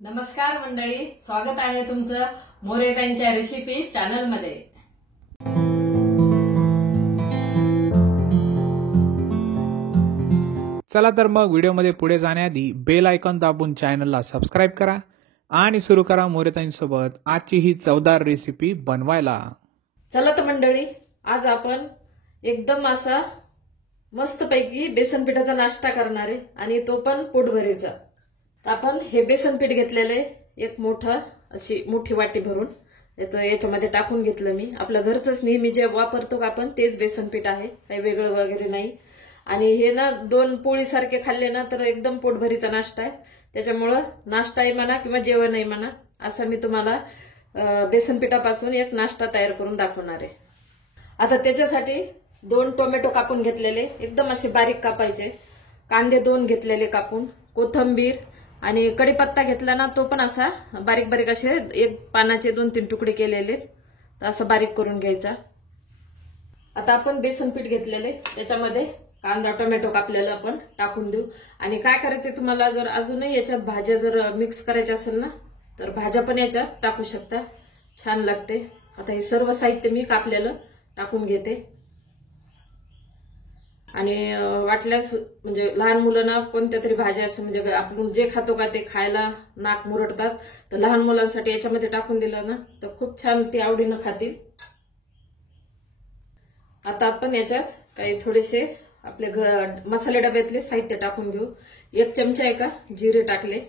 नमस्कार मंडळी, स्वागत आहे तुमचं मोरेताईंच्या रेसिपी चॅनल मध्ये। चला तर मग व्हिडिओमध्ये पुढे जाण्याआधी बेल आयकॉन दाबून चॅनलला सबस्क्राइब करा आणि सुरू करा मोरेताईंसोबत आजची ही चवदार रेसिपी बनवायला। चला तर मंडळी, आज आपण एकदम असा मस्तपैकी बेसन पिठाचा नाश्ता करणार आहे आणि तो पण पोटभरीचा। तर आपण हे बेसन पीठ घेतलेले एक अशी मोठी वाटी भरून याच्यामध्ये टाकून घेतलं मी। आपल्या घरचंच नेहमी जे वापरतो आपण तेच बेसन पीठ आहे, काही वेगळं वगैरे नाही। आणि हे ना 2 पोळी सारखे खाल्ले ना तर एकदम पोटभरीचा नाश्ता आहे। त्याच्यामुळे नाश्ताही म्हणा किंवा जेवणही म्हणा असा मी तुम्हाला बेसन पिठापासून एक नाश्ता तयार करून दाखवणार आहे। आता त्याच्यासाठी 2 टोमॅटो कापून घेतलेले, एकदम असे बारीक कापायचे। कांदे 2 घेतलेले कापून, कोथिंबीर आणि कढीपत्ता घेतला ना तो पण असा बारीक बारीक असे एक पानाचे 2-3 तुकडे केलेले, तर असं बारीक करून घ्यायचा। आता आपण बेसन पीठ घेतलेले त्याच्यामध्ये कांदा टोमॅटो कापलेला आपण टाकून देऊ। आणि काय करायचं तुम्हाला, जर अजूनही याच्यात भाज्या जर मिक्स करायच्या असेल ना तर भाज्या पण याच्यात टाकू शकता, छान लागते। आता हे सर्व साहित्य मी कापलेलं टाकून घेते। आणि वाटल्यास म्हणजे लहान मुलांना कोणत्या तरी भाज्या असं म्हणजे आपण जे खातो का ते खायला नाक मुरडतात, तर लहान मुलांसाठी याच्यामध्ये टाकून दिलं ना तर खूप छान ते आवडीनं खातील। आता आपण याच्यात काही थोडेसे आपले मसाले डब्यातले साहित्य टाकून घेऊ। 1 चमचा आहे का जिरे टाकले,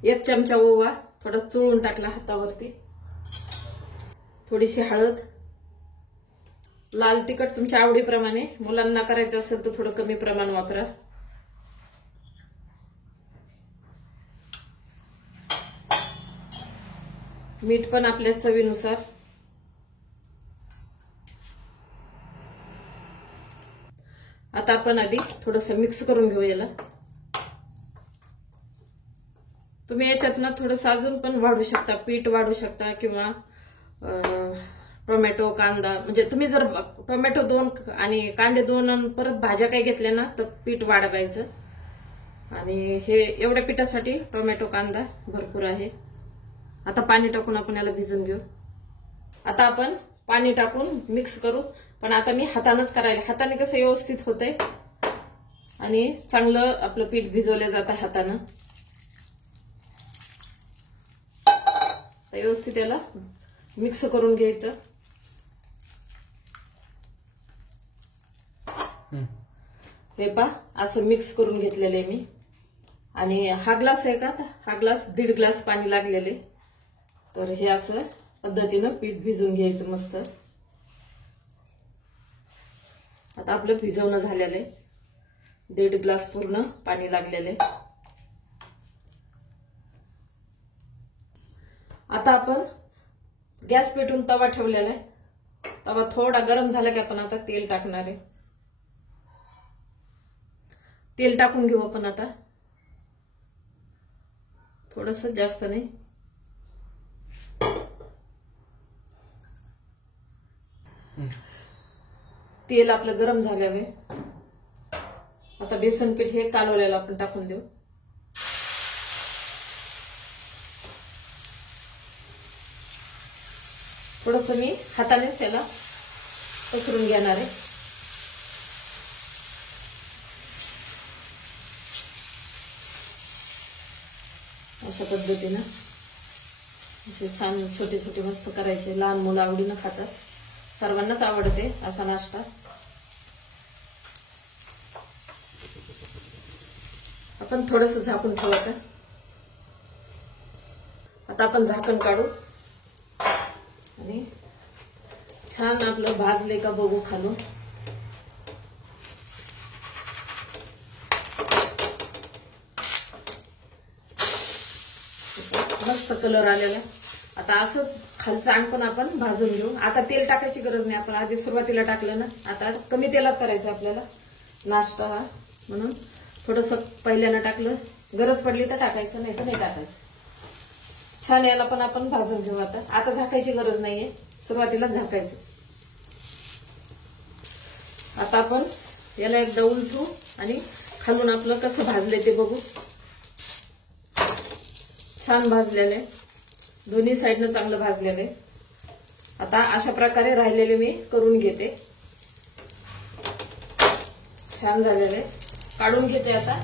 1 चमचा ओवा थोडा चुळून टाकला हातावरती, थोडीशी हळद, लाल तिखट तुमच्या आवडीप्रमाणे, मुलांना करायचं असेल तर थोडं कमी प्रमाण वापरा। मीठ पण आपल्या चवीनुसार। आता आपण आधी थोडंसं मिक्स करून घेऊ याला। तुम्ही याच्यात ना थोडंसं अजून पण वाढू शकता, पीठ वाढू शकता किंवा टोमॅटो कांदा, म्हणजे तुम्ही जर टोमॅटो 2 आणि कांदे 2 आणि परत भाज्या काही घेतल्या ना तर पीठ वाढवायचं। आणि हे एवढ्या पिठासाठी टोमॅटो कांदा भरपूर आहे। आता पाणी टाकून आपण याला भिजून घेऊ। आता आपण पाणी टाकून मिक्स करू, पण आता मी हातानेच करायला, हाताने कसं व्यवस्थित होतंय आणि चांगलं आपलं पीठ भिजवलं जातं हाताने। व्यवस्थित याला मिक्स करून घ्यायचं। हे पा असं मिक्स करून घेतलेले मी। आणि हा ग्लास आहे का, हा ग्लास 1.5 ग्लास पाणी लागलेले, तर हे असं पद्धतीनं पीठ भिजून घ्यायचं मस्त। आता आपलं भिजवणं झालेलं आहे, 1.5 ग्लास पूर्ण पाणी लागलेले। आता आपण गॅस पेटवून तवा ठेवलेला आहे। तवा थोडा गरम झाला की आपण आता तेल टाकणार आहे। तेल टाकून घेऊ आपण आता, थोडंसं जास्त नाही। तेल आपलं गरम झालेलं आहे। आता बेसन पीठ हे कालवलेलं आपण टाकून देऊ। थोडंसं मी हातानेच याला पसरून घेणार आहे। अशा पद्धतीनं असे छान छोटे छोटे मस्त करायचे, लहान मुलं आवडीनं खातात, सर्वांनाच आवडते असा नाश्ता। आपण थोडंसं झाकून ठेवायचं। आता आपण झाकण काढू आणि छान आपलं भाजले का बघू खालून। मस्त कलर आलेला। आता असंच खालचं आणखून आपण भाजून घेऊ। आता तेल टाकायची गरज नाही, आपण आधी सुरुवातीला टाकलं ना, आता कमी तेलात करायचं आपल्याला नाश्ता हा, म्हणून थोडंसं पहिल्यानं टाकलं, गरज पडली तर टाकायचं, नाही तर नाही टाकायचं। छान याला पण आपण भाजून घेऊ। आता झाकायची गरज नाहीये, सुरुवातीला झाकायचं। आता आपण याला एकदा उलटू आणि खालून आपलं कसं भाजले ते बघू। छान भाजलेले, दोन्ही साईडनं चांगलं भाजलेले. आता अशा प्रकारे राहिलेले मी करून घेते. छान झालेले काढून घेते आता.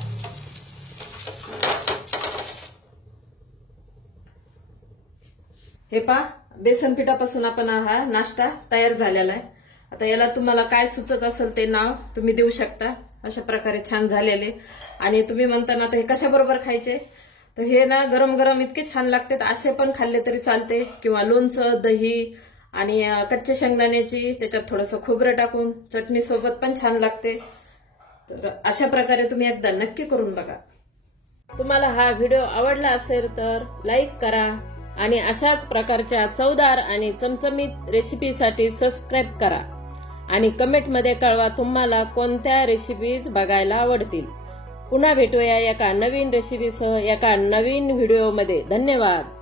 हे पहा, बेसन पिठापासून आपण हा नाश्ता तयार झालेला आहे. आता याला तुम्हाला काय सुचत असेल ते नाव तुम्ही देऊ शकता. अशा प्रकारे छान झालेले. आणि तुम्ही म्हणता ना, तर हे कशाबरोबर खायचे, तर हे ना गरम गरम इतके छान लागतात. असे पण खाल्ले तरी चालते, किंवा लोणचं, दही आणि कच्च्या शेंगदाण्याची त्याच्यात थोडंसं खोबरं टाकून चटणी सोबत पण छान लागते. तर अशा प्रकारे तुम्ही एकदा नक्की करून बघा. तुम्हाला हा व्हिडिओ आवडला असेल तर लाईक करा आणि अशाच प्रकारच्या चवदार आणि चमचमीत रेसिपीसाठी सबस्क्राईब करा आणि कमेंटमध्ये कळवा तुम्हाला कोणत्या रेसिपीज बघायला आवडतील. पुन्हा भेटूया एका नवीन रेसिपीसह एका नवीन व्हिडिओमध्ये. धन्यवाद.